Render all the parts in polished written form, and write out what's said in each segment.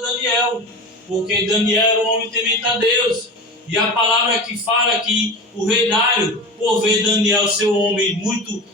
Daniel, porque Daniel era um homem temente a Deus. E a palavra que fala que o rei Dário, por ver Daniel ser um homem muito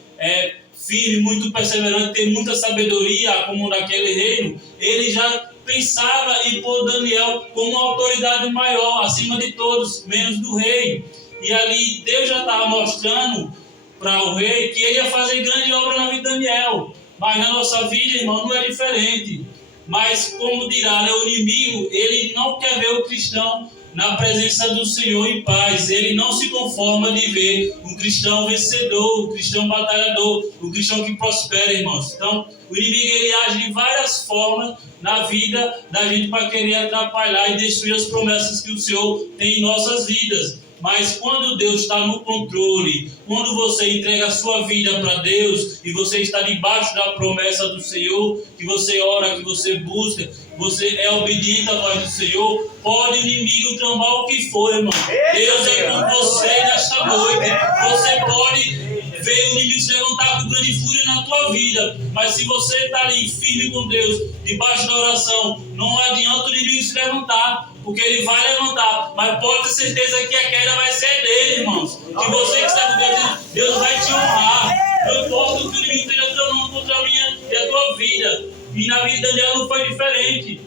firme, muito perseverante, ter muita sabedoria como naquele reino, ele já pensava em pôr Daniel como uma autoridade maior, acima de todos, menos do rei. E ali Deus já estava mostrando para o rei que ele ia fazer grande obra na vida de Daniel. Mas na nossa vida, irmão, não é diferente. Mas, como dirá, né, o inimigo, ele não quer ver o cristão na presença do Senhor em paz. Ele não se conforma de ver um cristão vencedor, um cristão batalhador, um cristão que prospera, irmãos. Então, o inimigo, ele age de várias formas na vida da gente para querer atrapalhar e destruir as promessas que o Senhor tem em nossas vidas. Mas quando Deus está no controle, quando você entrega a sua vida para Deus e você está debaixo da promessa do Senhor, que você ora, que você busca, você é obediente à voz do Senhor, pode o inimigo tramar o que for, irmão. Deus é com você nesta noite. Você pode ver o inimigo se levantar com grande fúria na tua vida, mas se você está ali firme com Deus, debaixo da oração, não adianta o inimigo se levantar, porque ele vai levantar, mas pode ter certeza que a queda vai ser dele, irmãos. Que você que está com Deus, Deus vai te honrar. Não importa o que o inimigo esteja tramando contra a minha e a tua vida. E na vida de Daniel não foi diferente.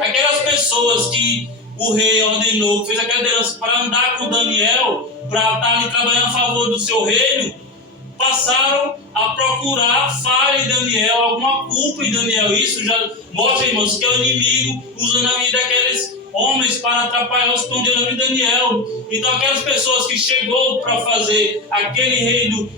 Aquelas pessoas que o rei ordenou, fez aquela liderança para andar com Daniel, para estar ali trabalhando a favor do seu reino, passaram a procurar falha em Daniel, alguma culpa em Daniel. Isso já mostra, irmãos, que é o inimigo usando a vida daqueles homens para atrapalhar os planos da vida de Daniel. Então aquelas pessoas que chegou para fazer aquele reino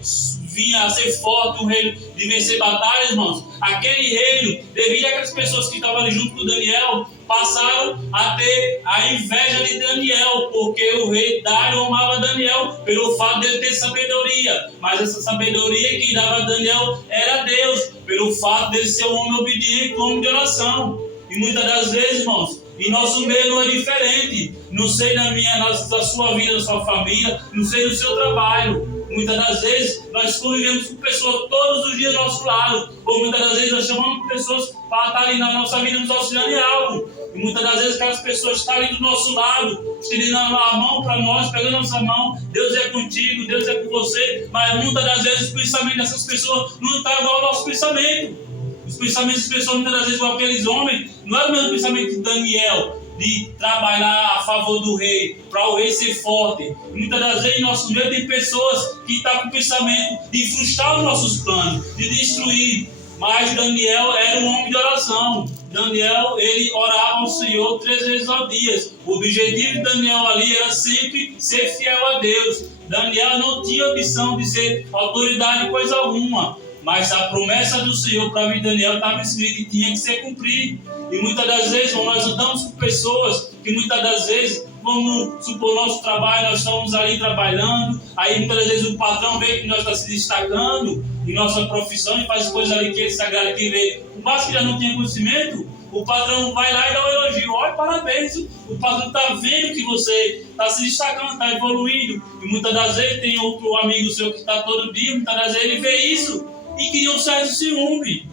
vinha a ser forte, um reino de vencer batalhas, irmãos, aquele reino, devido àquelas pessoas que estavam ali junto com Daniel, passaram a ter a inveja de Daniel, porque o rei Dário amava Daniel pelo fato de ele ter sabedoria, mas essa sabedoria que dava a Daniel era Deus, pelo fato de ele ser um homem obediente, um homem de oração. E muitas das vezes, irmãos, em nosso meio não é diferente. Não sei na sua vida, na sua família, não sei no seu trabalho. Muitas das vezes nós convivemos com pessoas todos os dias do nosso lado. Ou muitas das vezes nós chamamos pessoas para estar ali na nossa vida, nos auxiliando em algo. E muitas das vezes aquelas pessoas estão ali do nosso lado, estendendo a mão para nós, pegando a nossa mão. Deus é contigo, Deus é com você. Mas muitas das vezes o pensamento dessas pessoas não está igual ao nosso pensamento. Os pensamentos das pessoas, muitas das vezes, com aqueles homens, não é o mesmo pensamento de Daniel, de trabalhar a favor do rei, para o rei ser forte. E muitas das vezes, em nosso meio, tem pessoas que estão com o pensamento de frustrar os nossos planos, de destruir. Mas Daniel era um homem de oração. Daniel, ele orava ao Senhor 3 vezes ao dia. O objetivo de Daniel ali era sempre ser fiel a Deus. Daniel não tinha ambição de ser autoridade em coisa alguma. Mas a promessa do Senhor para a vida de Daniel estava escrita e tinha que ser cumprida. E muitas das vezes, nós andamos com pessoas que muitas das vezes, vamos supor, nosso trabalho, nós estamos ali trabalhando, aí muitas das vezes o patrão vê que nós estamos se destacando em nossa profissão e faz coisas ali que ele se agrada, que vê, por mais que já não tenha conhecimento, o patrão vai lá e dá um elogio. Olha, parabéns, o patrão está vendo que você está se destacando, está evoluindo. E muitas das vezes tem outro amigo seu que está todo dia, muitas das vezes ele vê isso e cria um certo ciúme.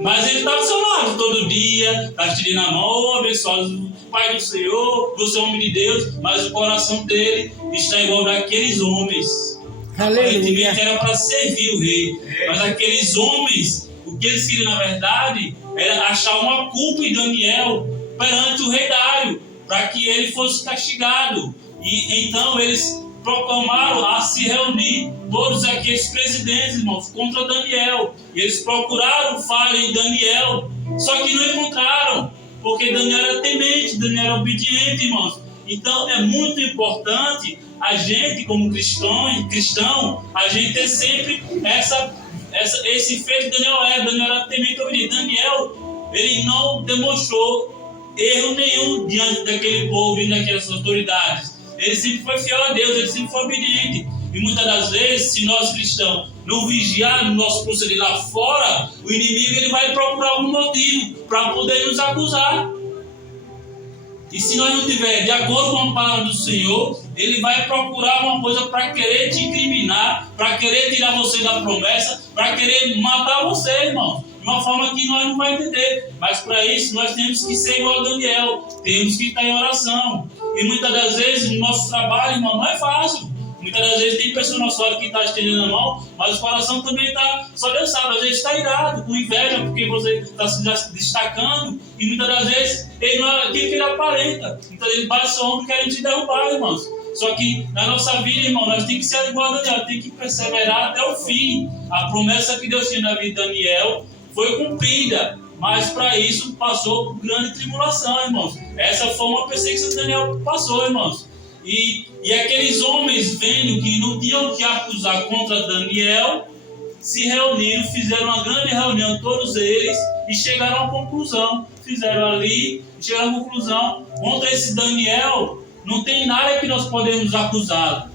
Mas ele está do seu lado todo dia, está te dando a mão, abençoado Pai do Senhor, você é homem de Deus, mas o coração dele está igual daqueles homens. Aparentemente era para servir o rei, mas aqueles homens, o que eles queriam na verdade era achar uma culpa em Daniel perante o rei Dário, para que ele fosse castigado. E então eles proclamaram a se reunir todos aqueles presidentes, irmãos, contra Daniel. E eles procuraram falha em Daniel, só que não encontraram, porque Daniel era temente, Daniel era obediente, irmãos. Então é muito importante a gente, como cristão, a gente ter sempre esse feito que Daniel era temente e obediente. Daniel, ele não demonstrou erro nenhum diante daquele povo e daquelas autoridades. Ele sempre foi fiel a Deus, ele sempre foi obediente. E muitas das vezes, se nós cristãos não vigiarmos no nosso proceder lá fora, o inimigo ele vai procurar algum motivo para poder nos acusar. E se nós não estivermos de acordo com a palavra do Senhor, ele vai procurar uma coisa para querer te incriminar, para querer tirar você da promessa, para querer matar você, irmão. de uma forma que nós não vamos entender. Mas para isso nós temos que ser igual a Daniel, temos que estar em oração. E muitas das vezes no nosso trabalho, irmão, não é fácil. Muitas das vezes tem pessoa na nossa hora que está estendendo a mão, mas o coração também está, só Deus sabe, às vezes está irado, com inveja, porque você está se destacando, e muitas das vezes ele não é aquilo que ele aparenta. Então ele bate seu ombro querendo te derrubar, irmãos. Só que na nossa vida, irmão, nós temos que ser igual a Daniel, temos que perseverar até o fim. A promessa que Deus tinha na vida de Daniel foi cumprida, mas para isso passou por grande tribulação, irmãos. Essa foi uma perseguição que Daniel passou, irmãos. E aqueles homens, vendo que não tinham que acusar contra Daniel, se reuniram, fizeram uma grande reunião, todos eles, e chegaram à conclusão. Fizeram ali, chegaram à conclusão: contra esse Daniel, não tem nada que nós podemos acusá-lo.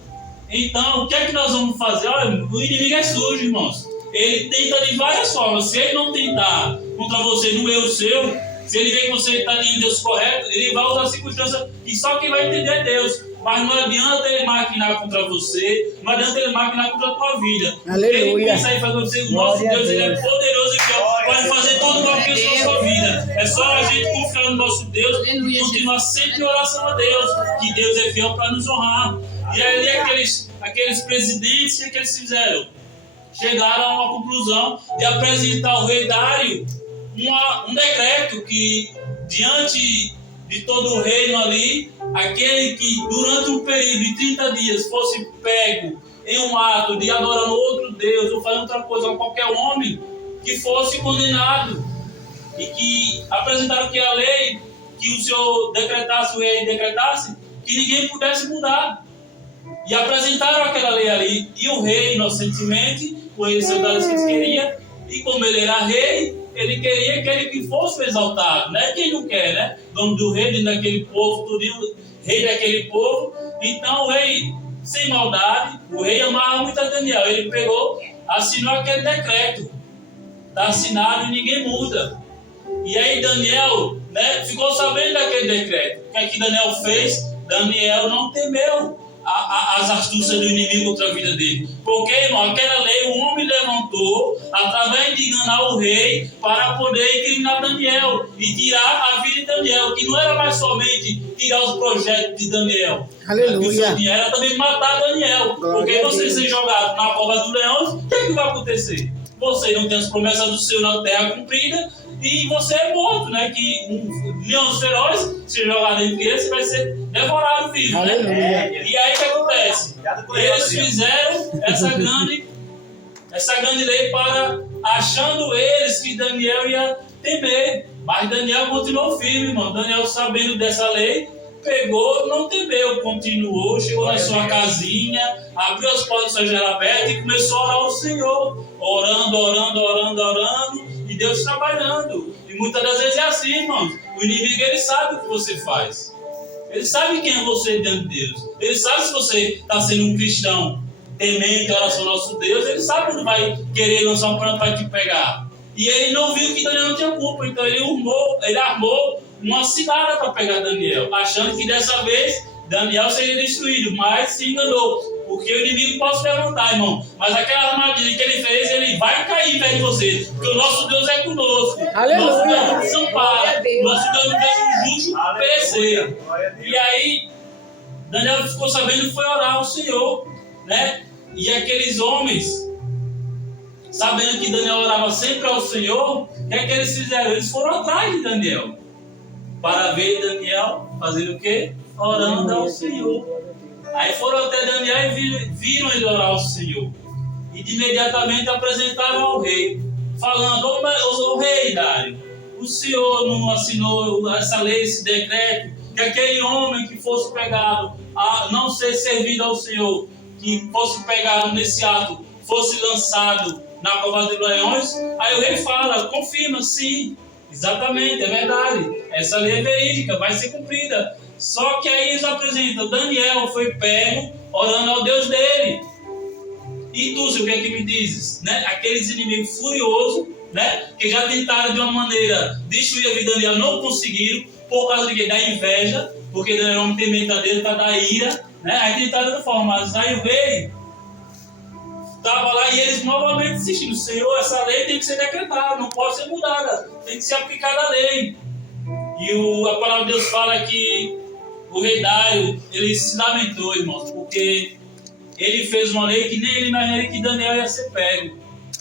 Então, o que é que nós vamos fazer? Olha, o inimigo é sujo, irmãos. Ele tenta de várias formas. Se ele não tentar contra você no erro seu, se ele vê que você está em Deus correto, ele vai usar circunstâncias que só quem vai entender é Deus. Mas não adianta ele maquinar contra você, não adianta ele maquinar contra a tua vida. Aleluia. Ele pensa em fazer você, o nosso Deus, ele é poderoso e fiel, pode fazer tudo o que é a sua vida. É só a gente confiar no nosso Deus e continuar sempre em oração a Deus, que Deus é fiel para nos honrar. E aí aqueles presidentes, o que eles fizeram? Chegaram a uma conclusão de apresentar ao rei Dário um decreto que, diante de todo o reino ali, aquele que durante um período de 30 dias fosse pego em um ato de adorar outro Deus ou fazer outra coisa a qualquer homem, que fosse condenado. E que apresentaram que a lei, que o Senhor decretasse, o rei decretasse, que ninguém pudesse mudar. E apresentaram aquela lei ali. E o rei, inocentemente, conheceu das que queria, e como ele era rei, ele queria que ele fosse exaltado, né? Quem não quer, né? Dono do rei, daquele povo, tudo, rei daquele povo. Então o rei, sem maldade, o rei amava muito a Daniel. Ele pegou, assinou aquele decreto. Está assinado e ninguém muda. E aí Daniel, né, ficou sabendo daquele decreto. O que é que Daniel fez? Daniel não temeu as astúcias do inimigo contra a vida dele. Porque, irmão, aquela lei o homem levantou através de enganar o rei para poder incriminar Daniel e tirar a vida de Daniel, que não era mais somente tirar os projetos de Daniel. Aleluia. Era também matar Daniel. Porque você ser jogado na cova dos leões, o que é que vai acontecer? Você não tem as promessas do Senhor na terra cumprida e você é morto, né? Que um leão feroz, se jogar dentro dele, você vai ser devorado vivo, né? E aí o que acontece? Eles fizeram essa grande lei para, achando eles que Daniel ia temer. Mas Daniel continuou firme, irmão. Daniel, sabendo dessa lei, pegou, não temeu, continuou, chegou na sua casinha, abriu as portas da sua janela aberta e começou a orar ao Senhor, orando, e Deus trabalhando. E muitas das vezes é assim, irmãos. O inimigo, ele sabe o que você faz. Ele sabe quem é você diante de Deus. Ele sabe se você está sendo um cristão temente em oração ao nosso Deus. Ele sabe quando vai querer lançar um plano para te pegar. E ele não viu que Daniel não tinha culpa. Então ele armou uma cilada para pegar Daniel, achando que dessa vez Daniel seria destruído, mas se enganou. Porque o inimigo pode se levantar, irmão. Mas aquela armadilha que ele fez, ele vai cair perto de você. Porque o nosso Deus é conosco. Aleluia. Nosso Deus não desampara. Nosso Deus não deixa o justo perecer. E aí, Daniel ficou sabendo e foi orar ao Senhor, né? E aqueles homens, sabendo que Daniel orava sempre ao Senhor, o que é que eles fizeram? Eles foram atrás de Daniel, para ver Daniel fazendo o quê? Orando ao Senhor. Aí foram até Daniel e viram ele orar ao Senhor. E de imediatamente apresentaram ao rei, falando: ô rei Dário, o Senhor não assinou essa lei, esse decreto, que aquele homem que fosse pegado a não ser servido ao Senhor, que fosse pegado nesse ato, fosse lançado na cova dos leões. Aí o rei fala: confirma, sim, exatamente, é verdade, essa lei é verídica, vai ser cumprida. Só que aí eles apresentam: Daniel foi pego orando ao Deus dele. E tu, o que é que me dizes? Né? Aqueles inimigos furiosos, né? Que já tentaram de uma maneira destruir a vida de Daniel, não conseguiram, por causa da inveja, porque Daniel é um temente a Deus, por causa da ira, né? Aí tentaram de forma, mas aí o rei estava lá e eles novamente insistindo: Senhor, essa lei tem que ser decretada, não pode ser mudada, tem que ser aplicada a lei. E a palavra de Deus fala que o rei Dário, ele se lamentou, irmãos, porque ele fez uma lei que nem ele imaginaria que Daniel ia ser pego.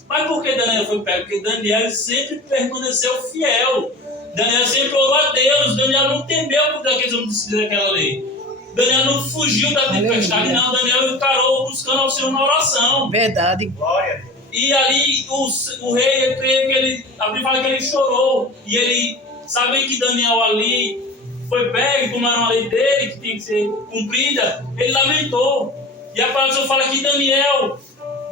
Mas por que Daniel foi pego? Porque Daniel sempre permaneceu fiel. Daniel sempre orou a Deus. Daniel não temeu por aqueles homens decidirem aquela lei. Daniel não fugiu da tempestade, não. Daniel encarou buscando ao Senhor na oração. Verdade. Glória. E ali o rei, eu creio que ele, a Bíblia fala que ele chorou. E ele, sabendo que Daniel ali foi pego, como era uma lei dele, que tinha que ser cumprida, ele lamentou. E a palavra do Senhor fala que Daniel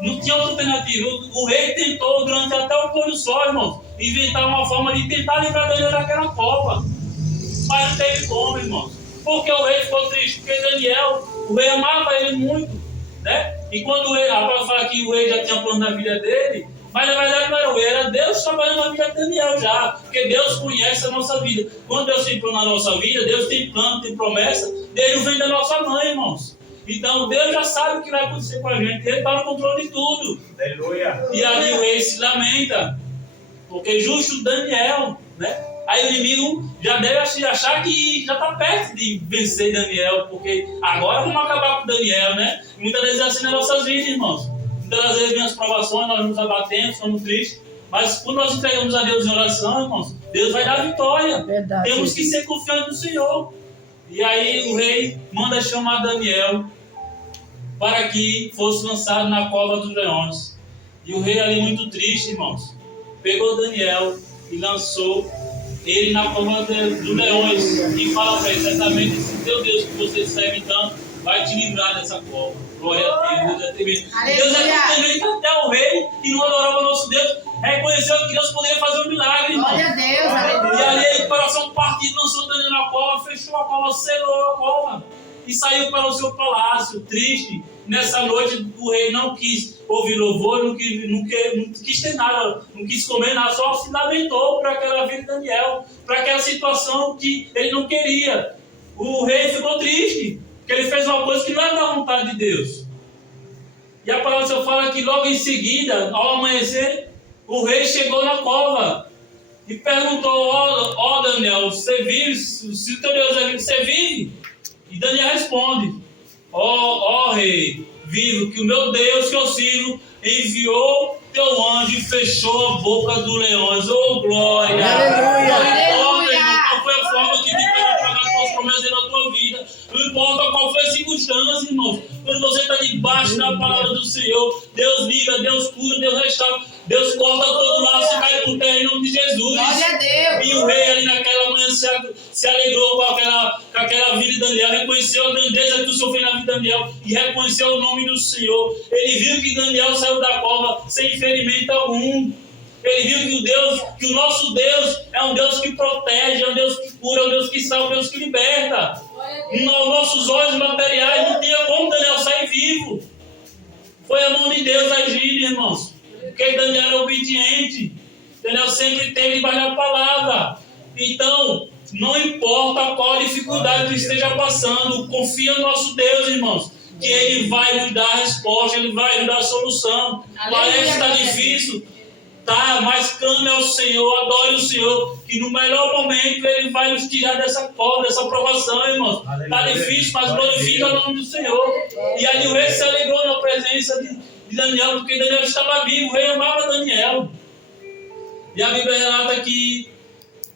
não tinha outra alternativa. O rei tentou durante até o pôr do sol, irmãos, inventar uma forma de tentar livrar Daniel daquela cova. Mas não teve como, irmãos. Porque o rei ficou triste? Porque Daniel, o rei amava ele muito, né? E quando o rei, a palavra fala que o rei já tinha plano na vida dele, mas na verdade não era o rei, era Deus trabalhando na vida de Daniel já. Porque Deus conhece a nossa vida. Quando Deus tem plano na nossa vida, Deus tem plano, tem promessa, Deus vem da nossa mãe, irmãos. Então Deus já sabe o que vai acontecer com a gente, Ele está no controle de tudo. Aleluia. E ali o rei se lamenta, porque justo Daniel, né? Aí o inimigo já deve achar que já está perto de vencer Daniel, porque agora vamos acabar com Daniel, né? Muitas vezes é assim nas nossas vidas, irmãos. Muitas vezes vem as provações, nós nos abatemos, somos tristes, mas quando nós entregamos a Deus em oração, irmãos, Deus vai dar vitória. Verdade. Temos que ser confiantes no Senhor. E aí o rei manda chamar Daniel para que fosse lançado na cova dos leões. E o rei ali muito triste, irmãos, pegou Daniel e lançou ele na cova dos leões. E fala para ele: certamente esse teu Deus que você serve tanto vai te livrar dessa cova. Glória a Deus, Deus é tremendo. Deus é tão tremendo que até o rei que não adorava o nosso Deus reconheceu que Deus poderia fazer um milagre, irmão. Glória a Deus, aleluia. E ali o coração partido lançou Daniel na cova, fechou a cova, selou a cova e saiu para o seu palácio, triste. Nessa noite o rei não quis ouvir louvor, não quis ter nada, não quis comer nada, só se lamentou por aquela vida de Daniel, para aquela situação que ele não queria. O rei ficou triste, porque ele fez uma coisa que não era da vontade de Deus. E a palavra do Senhor fala que logo em seguida, ao amanhecer, o rei chegou na cova e perguntou: ó Daniel, você vive? Se o teu Deus é vivo, você vive? E Daniel responde: ó rei, vivo, que o meu Deus que eu sirvo enviou teu anjo e fechou a boca dos leões. Oh, glória! Aleluia! Não importa, irmão, qual foi a forma que Deus vai pagar as tuas promessas na tua vida. Não importa qual foi a circunstância, irmãos. Quando você está debaixo da palavra do Senhor, Deus livra, Deus cura, Deus restaura, Deus corta todo lado, se cai por terra em nome de Jesus. Glória a Deus! E o rei ali naquela manhã se alegrou com aquela vida de Daniel, reconheceu a grandeza que o Senhor fez na vida de Daniel e reconheceu o nome do Senhor. Ele viu que Daniel saiu da cova sem ferimento algum. Ele viu que o nosso Deus é um Deus que protege, é um Deus que cura, é um Deus que salva, é um Deus que liberta. Nos nossos olhos materiais não tinha como Daniel sair vivo. Foi a mão de Deus agindo, irmãos. Porque Daniel era obediente. Daniel sempre teve debaixo da palavra. Então, não importa qual dificuldade que esteja passando, confia no nosso Deus, irmãos, que Ele vai nos dar a resposta, Ele vai nos dar a solução. Parece que está difícil, tá, mas clame ao Senhor, adore o Senhor, que no melhor momento Ele vai nos tirar dessa cova, dessa provação, irmãos. Está difícil, mas glorifica o nome do Senhor. E ali o rei se alegrou na presença de Daniel, porque Daniel estava vivo, o rei amava Daniel. E a Bíblia relata que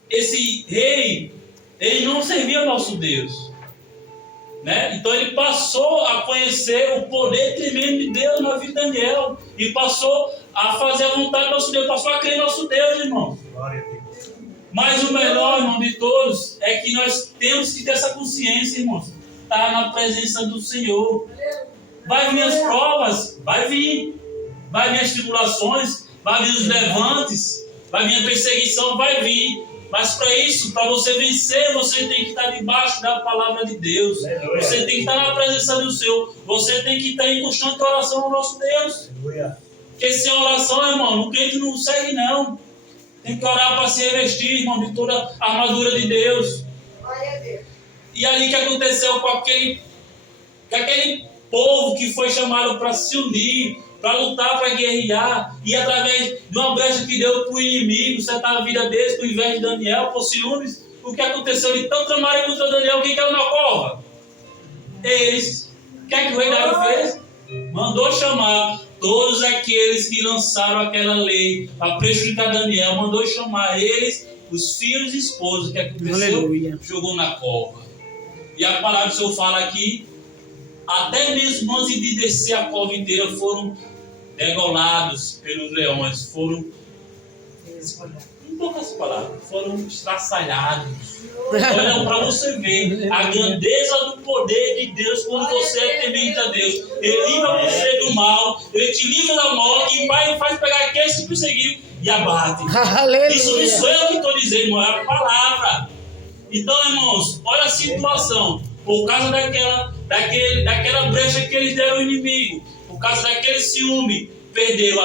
esse rei, ele não servia ao nosso Deus, né? Então ele passou a conhecer o poder tremendo de Deus na vida de Daniel e passou a fazer a vontade do nosso Deus, passou a crer no nosso Deus, irmão. Glória a Deus. Mas o melhor, irmão, de todos é que nós temos que ter essa consciência, irmãos, estar na presença do Senhor. Vai vir as provas, vai vir as tribulações, vai vir os levantes, vai vir a perseguição, vai vir. Mas para isso, para você vencer, você tem que estar debaixo da palavra de Deus. Aleluia. Você tem que estar na presença do Senhor. Você tem que estar em constante oração ao nosso Deus. Aleluia. Porque sem oração, irmão, o crente não segue, não. Tem que orar para se revestir, irmão, de toda a armadura de Deus. E ali que aconteceu com aquele povo que foi chamado para se unir, para lutar, para guerrear, e através de uma brecha que deu para o inimigo, setar a vida deles, com o invés de Daniel, por ciúmes, o que aconteceu? Eles tão tramaram contra Daniel, quem caiu na cova? Eles. O que é que o rei Dário fez? Mandou chamar todos aqueles que lançaram aquela lei para prejudicar Daniel, mandou chamar eles, os filhos e esposos. O que aconteceu? Aleluia. Jogou na cova. E a palavra do Senhor fala aqui, até mesmo antes de descer a cova inteira, foram degolados pelos leões, foram, em poucas palavras, foram estraçalhados. Olha, para você ver a grandeza do poder de Deus quando você é temente a Deus. Ele livra você do mal, ele te livra da morte e vai faz pegar aqueles que perseguiram e abate. Aleluia. Isso não sou eu que estou dizendo, irmão, é a palavra. Então, irmãos, olha a situação. Por causa daquela brecha que eles deram ao inimigo, por causa daquele ciúme, perderam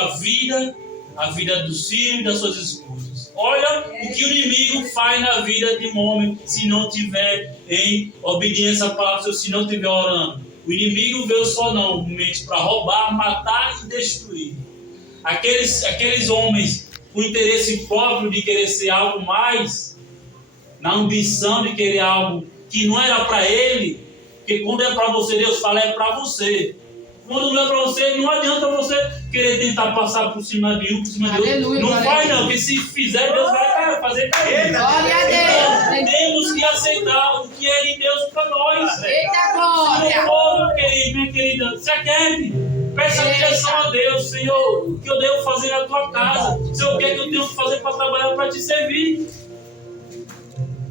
a vida dos filhos e das suas esposas. Olha o que o inimigo faz na vida de um homem se não tiver em obediência à palavra de Deus, se não estiver orando. O inimigo veio só não, mente para roubar, matar e destruir. Aqueles homens com interesse próprio de querer ser algo mais, na ambição de querer algo que não era para ele, porque quando é para você, Deus fala, é para você. Quando não é para você, não adianta você querer tentar passar por cima de um, por cima de outro. Aleluia, Não glória faz a não, Deus. porque se fizer, Deus vai fazer cair. Glória a Deus. Então, temos que aceitar o que é de Deus para nós. Eita Meu glória. povo querido, minha querida, se aquiete. Peça direção a Deus, Senhor, o que eu devo fazer na tua casa. Senhor, o que é que eu tenho que fazer para trabalhar, para te servir.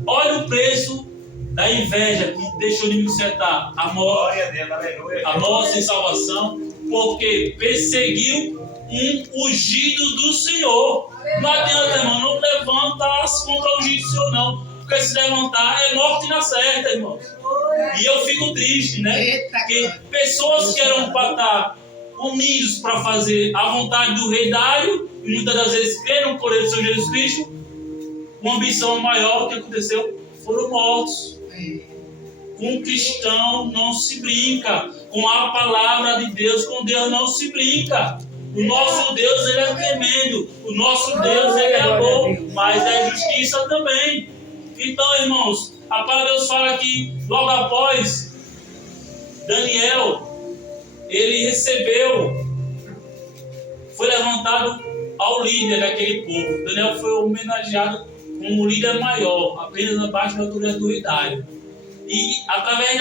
Olha o preço da inveja que deixa o inimigo sentar. A morte, a morte sem salvação, porque perseguiu um ungido do Senhor. Não adianta, irmão, não levanta-se contra o ungido do Senhor, não. Porque se levantar é morte na certa, irmão. E eu fico triste, né? Eita, Porque pessoas que eram para estar unidos para fazer a vontade do rei Dário, e muitas das vezes creram por ele, Senhor Jesus Cristo, uma ambição maior, o que aconteceu? Foram mortos. Com cristão não se brinca. Com a palavra de Deus, com Deus não se brinca. O nosso Deus, ele é tremendo. O nosso Deus, ele é bom, mas é justiça também. Então, irmãos, a palavra de Deus fala que logo após Daniel, ele foi levantado ao líder daquele povo. Daniel foi homenageado como líder maior, apenas abaixo da autoridade do rei Dário. E através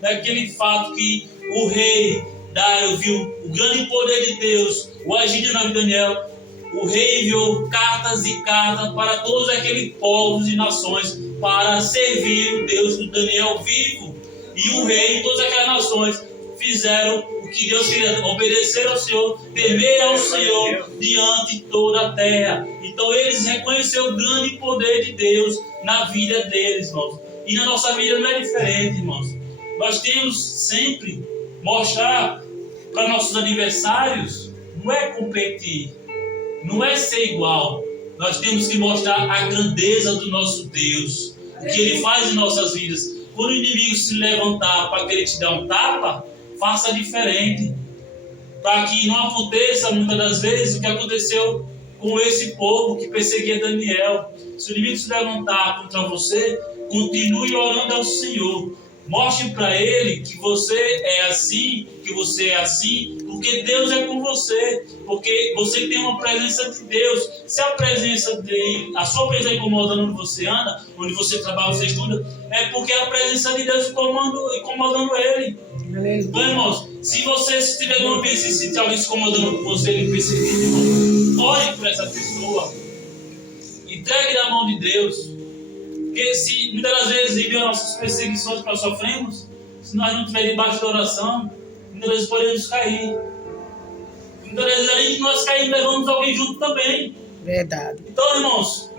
daquele fato que o rei Dário viu o grande poder de Deus, o agir na vida de Daniel, o rei enviou cartas e cartas para todos aqueles povos e nações para servir o Deus do Daniel vivo. E o rei e todas aquelas nações fizeram o que Deus queria, obedecer ao Senhor, temer ao Senhor diante de toda a terra. Então eles reconheceram o grande poder de Deus na vida deles, irmãos. E na nossa vida não é diferente, irmãos. Nós temos sempre mostrar para nossos adversários, não é competir, não é ser igual. Nós temos que mostrar a grandeza do nosso Deus, o que Ele faz em nossas vidas. Quando o inimigo se levantar para querer te dar um tapa, faça diferente, para que não aconteça muitas das vezes o que aconteceu com esse povo que perseguia Daniel. Se o inimigo se levantar contra você, continue orando ao Senhor. Mostre para ele que você é assim, porque Deus é com você, porque você tem uma presença de Deus. Se a sua presença incomodando onde você anda, onde você trabalha, você estuda, é porque a presença de Deus incomodando ele. Então, irmãos, se você estiver num ambiente e se alguém se incomodando com você, ele perseguir, irmão, ore por essa pessoa, entregue na mão de Deus. Porque se muitas das vezes, devido às nossas perseguições que nós sofremos, se nós não estivermos debaixo da oração, muitas vezes podemos cair. Muitas vezes, além de nós cair, levamos alguém junto também. Verdade. Então, irmãos,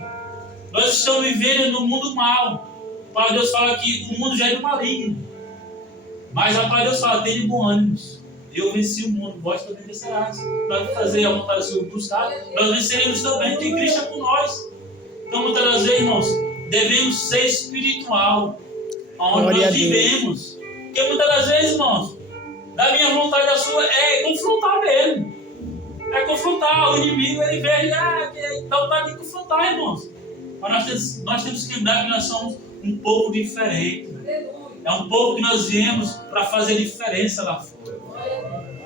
nós estamos vivendo no mundo mal. A palavra de Deus fala que o mundo já é do maligno. Mas a palavra de Deus fala, tenha bom ânimo. Eu venci o mundo, vós também vencerás. Nós fazer a vontade do Senhor buscar, nós venceremos também, tem Cristo com nós. Então, muitas das vezes, irmãos, devemos ser espiritual, onde nós vivemos. Porque muitas das vezes, irmãos, da minha vontade à sua, é confrontar mesmo. É confrontar. O inimigo, ele vê, então tá de confrontar, irmãos. Mas nós temos que lembrar que nós somos um povo diferente. É um povo que nós viemos para fazer diferença lá fora.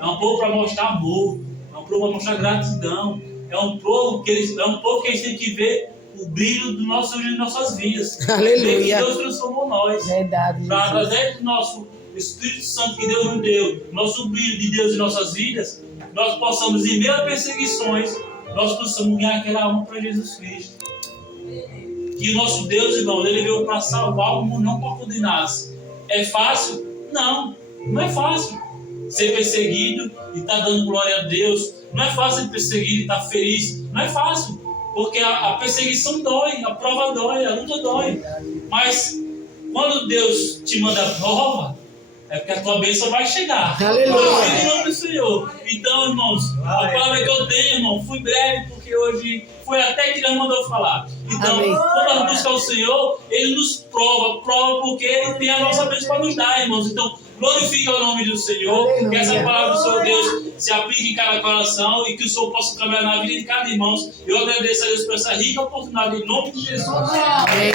É um povo para mostrar amor. É um povo para mostrar gratidão. É um povo que eles têm que ver o brilho do nosso Deus em nossas vidas. Aleluia. Que Deus transformou nós. Verdade. Para através do nosso Espírito Santo que Deus nos deu, nosso brilho de Deus em nossas vidas, nós possamos, em meio a perseguições, nós possamos ganhar aquela alma para Jesus Cristo. Que o nosso Deus, irmão, ele veio para salvar o mundo, não para condenar-se. É fácil? Não, não é fácil. Ser perseguido e estar dando glória a Deus. Não é fácil ser perseguido e estar feliz. Não é fácil. Porque a perseguição dói, a prova dói, a luta dói. Mas quando Deus te manda a prova, é porque a tua bênção vai chegar. Aleluia. Em nome do Senhor. Então, irmãos, a palavra que eu tenho, irmão, fui breve, porque hoje foi até que Deus mandou falar. Então, Amém. quando nós buscamos o Senhor, Ele nos prova porque Ele tem a nossa bênção para nos dar, irmãos. Então, glorifica o nome do Senhor, Aleluia. que essa palavra do Senhor Deus se aplique em cada coração e que o Senhor possa trabalhar na vida de cada irmão. Eu agradeço a Deus por essa rica oportunidade, em nome de Jesus. Amém.